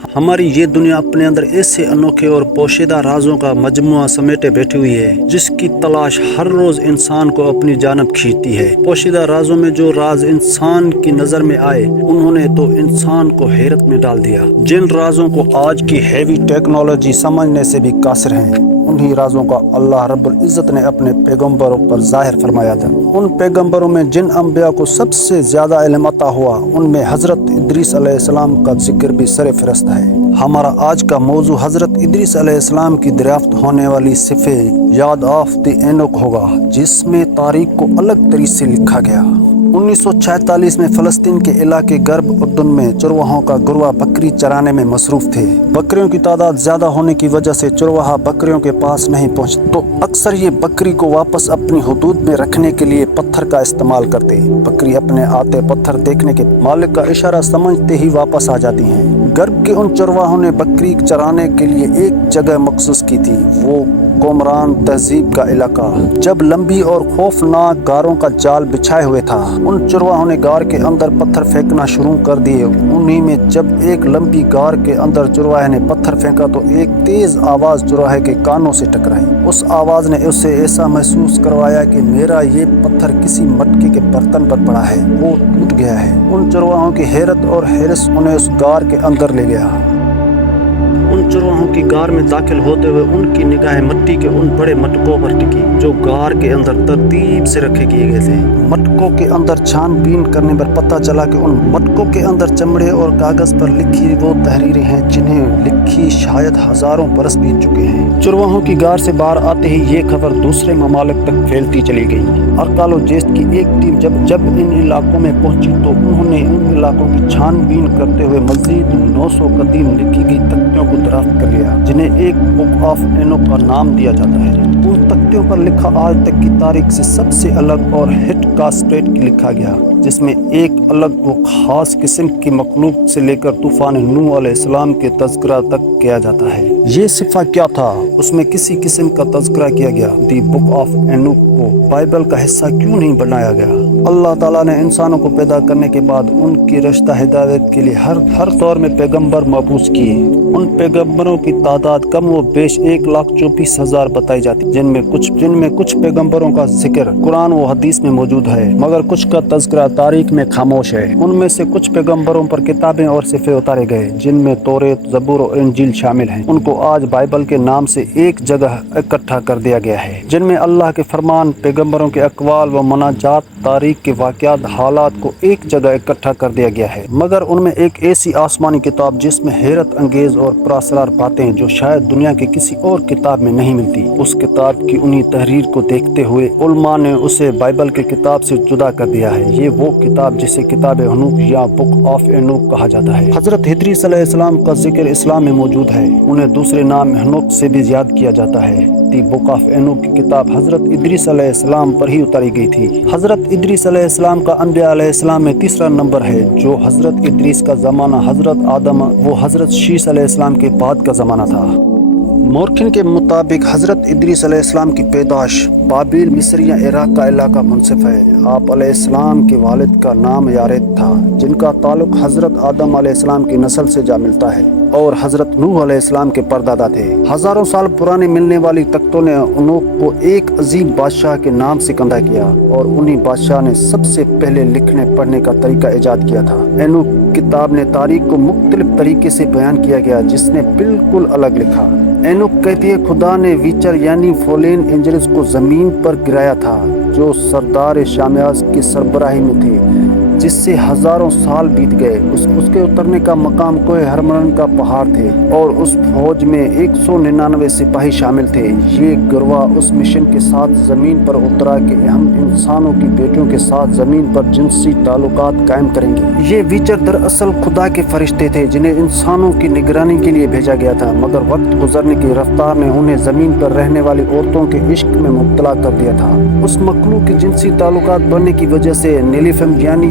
ہماری یہ دنیا اپنے اندر ایسے انوکھے اور پوشیدہ رازوں کا مجموعہ سمیٹے بیٹھی ہوئی ہے جس کی تلاش ہر روز انسان کو اپنی جانب کھینچتی ہے۔ پوشیدہ رازوں میں جو راز انسان کی نظر میں آئے انہوں نے تو انسان کو حیرت میں ڈال دیا۔ جن رازوں کو آج کی ہیوی ٹیکنالوجی سمجھنے سے بھی قاصر ہیں، انہی رازوں کا اللہ رب العزت نے اپنے پیغمبروں پر ظاہر فرمایا تھا۔ ان پیغمبروں میں جن انبیاء کو سب سے زیادہ علم عطا ہوا ان میں حضرت ادریس علیہ السلام کا ذکر بھی سر فہرست ہے۔ ہمارا آج کا موضوع حضرت ادریس علیہ السلام کی دریافت ہونے والی صفے یاد آف دی اینوک ہوگا، جس میں تاریخ کو الگ طریقے سے لکھا گیا۔ 1946 میں فلسطین کے علاقے غرب اردن میں چرواہوں کا گروہ بکری چرانے میں مصروف تھے۔ بکریوں کی تعداد زیادہ ہونے کی وجہ سے چرواہا بکریوں کے پاس نہیں پہنچتے تو اکثر یہ بکری کو واپس اپنی حدود میں رکھنے کے لیے پتھر کا استعمال کرتے۔ بکری اپنے آتے پتھر دیکھنے کے مالک کا اشارہ سمجھتے ہی واپس آ جاتی ہیں۔ غرب کے ان چرواہوں نے بکری چرانے کے لیے ایک جگہ مخصوص کی تھی، وہ قومران تہذیب کا علاقہ۔ جب لمبی اور خوفناک غاروں کا جال بچھائے ہوئے تھا، ان چرواہوں نے غار کے اندر پتھر پھینکنا شروع کر دیے۔ انہی میں جب ایک لمبی غار کے اندر چرواہے نے پتھر پھینکا تو ایک تیز آواز چرواہے کے کانوں سے ٹکرائی۔ اس آواز نے اسے ایسا محسوس کروایا کہ میرا یہ پتھر کسی مٹکے کے برتن پر پڑا ہے، وہ ٹوٹ گیا ہے۔ ان چرواہوں کی حیرت اور حرص انہیں اس غار کے اندر لے گیا۔ ان چرواہوں کی غار میں داخل ہوتے ہوئے ان کی نگاہیں مٹی کے ان بڑے مٹکوں پر ٹکی جو غار کے اندر ترتیب سے رکھے کیے گئے تھے۔ مٹکوں کے اندر چھان بین کرنے پر پتہ چلا کہ ان مٹکوں کے اندر چمڑے اور کاغذ پر لکھی وہ تحریریں ہیں جنہیں لکھی شاید ہزاروں برس بیت چکے ہیں۔ چرواہوں کی غار سے باہر آتے ہی یہ خبر دوسرے ممالک تک پھیلتی چلی گئی۔ آرکالوجسٹ کی ایک ٹیم جب ان علاقوں میں پہنچی تو انہوں نے ان علاقوں کی چھان بین کرتے ہوئے مزید 900 قدیم لکھی گئی تختیوں کو دریافت کر لیا، جنہیں ایک بک آف اینوک کا نام دیا جاتا ہے۔ ان تختیوں پر لکھا آج تک کی تاریخ سے سب سے الگ اور ہٹ کاسپریٹ لکھا گیا، جس میں ایک الگ و خاص قسم کی مخلوق سے لے کر طوفان نوح علیہ السلام کے تذکرہ تک کیا جاتا ہے۔ یہ صفحہ کیا تھا، اس میں کسی قسم کا تذکرہ کیا گیا۔ دی بک آف اینوک کو بائبل کا حصہ کیوں نہیں بنایا گیا؟ اللہ تعالیٰ نے انسانوں کو پیدا کرنے کے بعد ان کی رشتہ ہدایت کے لیے ہر دور میں پیغمبر مبعوث کیے۔ ان پیغمبروں کی تعداد کم و بیش 1,24,000 بتائی جاتی، جن میں کچھ پیغمبروں کا ذکر قرآن و حدیث میں موجود ہے مگر کچھ کا تذکرہ تاریخ میں خاموش ہے۔ ان میں سے کچھ پیغمبروں پر کتابیں اور صفحے اتارے گئے جن میں توریت، زبور اور انجیل شامل ہیں۔ ان کو آج بائبل کے نام سے ایک جگہ اکٹھا کر دیا گیا ہے، جن میں اللہ کے فرمان، پیغمبروں کے اقوال و مناجات، تاریخ کے واقعات، حالات کو ایک جگہ اکٹھا کر دیا گیا ہے۔ مگر ان میں ایک ایسی آسمانی کتاب جس میں حیرت انگیز اور پراسرار باتیں جو شاید دنیا کی کسی اور کتاب میں نہیں ملتی، اس کتاب کی انہی تحریر کو دیکھتے ہوئے علماء نے اسے بائبل کی کتاب سے جدا کر دیا ہے۔ یہ وہ کتاب جسے کتاب ہنوک یا بک آف اینوک کہا جاتا ہے۔ حضرت ادریس علیہ السلام کا ذکر اسلام میں موجود ہے، انہیں دوسرے نام ہنوک سے بھی یاد کیا جاتا ہے۔ دی بک آف اینوک کی کتاب حضرت ادریس علیہ السلام پر ہی اتاری گئی تھی۔ حضرت ادریس علیہ السلام کا انبیاء علیہ السلام میں تیسرا نمبر ہے۔ جو حضرت ادریس کا زمانہ حضرت آدم وہ حضرت شیس علیہ السلام کے بعد کا زمانہ تھا۔ مورخین کے مطابق حضرت ادریس علیہ السلام کی پیدائش بابل مصر یا عراق کا علاقہ منصف ہے۔ آپ علیہ السلام کے والد کا نام یارد تھا، جن کا تعلق حضرت آدم علیہ السلام کی نسل سے جا ملتا ہے اور حضرت نوح علیہ السلام کے پردادا تھے۔ ہزاروں سال پرانے ملنے والی تختوں نے انوک کو ایک عظیم بادشاہ کے نام سے کندہ کیا اور انہی بادشاہ نے سب سے پہلے لکھنے پڑھنے کا طریقہ ایجاد کیا تھا۔ اینوک کتاب نے تاریخ کو مختلف طریقے سے بیان کیا گیا، جس نے بالکل الگ لکھا۔ اینوک کہتی ہے خدا نے ویچر یعنی فولین اینجلز کو زمین پر گرایا تھا جو سردار شامیاز کی سربراہی میں تھے، جس سے ہزاروں سال بیت گئے۔ اس کے اترنے کا مقام کوہ ہرمن کا پہاڑ تھے اور اس فوج میں 199 سپاہی شامل تھے۔ یہ گروہ اس مشن کے ساتھ زمین پر اترا کہ ہم انسانوں کی بیٹیوں کے ساتھ زمین پر جنسی تعلقات قائم کریں گے۔ یہ ویچر دراصل خدا کے فرشتے تھے جنہیں انسانوں کی نگرانی کے لیے بھیجا گیا تھا، مگر وقت گزرنے کی رفتار نے انہیں زمین پر رہنے والی عورتوں کے عشق میں مبتلا کر دیا تھا۔ اس مخلوق کے جنسی تعلقات بڑھنے کی وجہ سے نیلفم یعنی